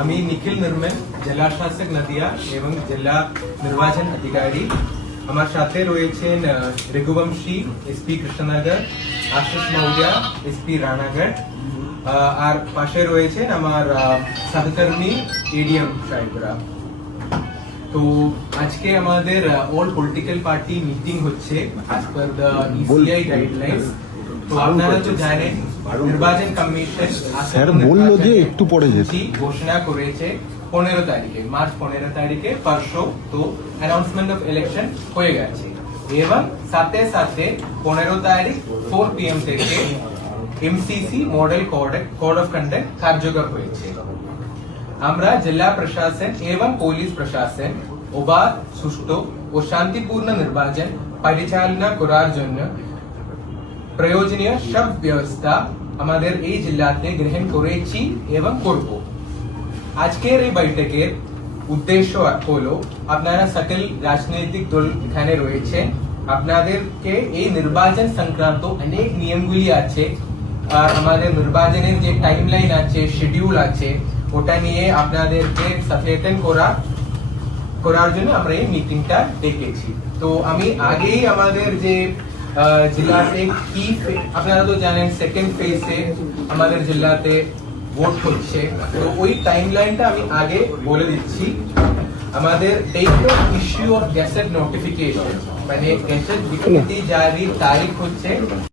আমি নিখিল নির্মল, জেলা শাসক নদিয়া এবং জেলা নির্বাচন অধিকারী। আমার সাথে রয়েছেন রঘুবংশী, এসপি কৃষ্ণনগর, আশিস মৌর্যা, এসপি রানাঘাট, আর পাশে রয়েছেন আমার সহকর্মী এডিএম সাহেবরা। তো আজকে আমাদের অল পলিটিক্যাল পার্টি মিটিং হচ্ছে as per the ECI guidelines. তো আপনারা তো জানেন নির্বাচন কমিশন স্যার বললো যে একটু পরে যেতে ঘোষণা করেছে 15 তারিখে, মার্চ 15 তারিখে পরশু। তো অ্যানাউন্সমেন্ট অফ ইলেকশন হয়ে গেছে এবং সাথে সাথে 15 তারিখ 4 PM থেকে MCC model code of conduct কার্যকর হয়েছে। আমরা জেলা প্রশাসন এবং পুলিশ প্রশাসন অবাধ, সুষ্ঠু ও শান্তিপূর্ণ নির্বাচন পরিচালনা করার জন্য প্রয়োজনীয় সব ব্যবস্থা আমাদের এই জেলাতে গ্রহণ করেছি এবং করব। আজকের এই বৈঠকের উদ্দেশ্য হলো, আপনারা সকল রাজনৈতিক দল এখানে রয়েছেন, আপনাদেরকে এই নির্বাচন সংক্রান্ত অনেক নিয়মগুলি আছে আর আমাদের নির্বাচনের যে টাইমলাইন আছে, শিডিউল আছে, ওটা নিয়ে আপনাদেরকে সচেতন করার জন্য আমরা এই মিটিংটা ডেকেছি। তো আমি আগেই আমাদের যে জেলাতে কি, আপনারা তো জানেন সেকেন্ড ফেজে আমাদের জেলাতে ভোট হচ্ছে, তো ওই টাইমলাইনটা আমি আগে বলে দিচ্ছি। আমাদের date of issue of gazette notification, মানে গেজেট বিজ্ঞপ্তি জারির তারিখ হচ্ছে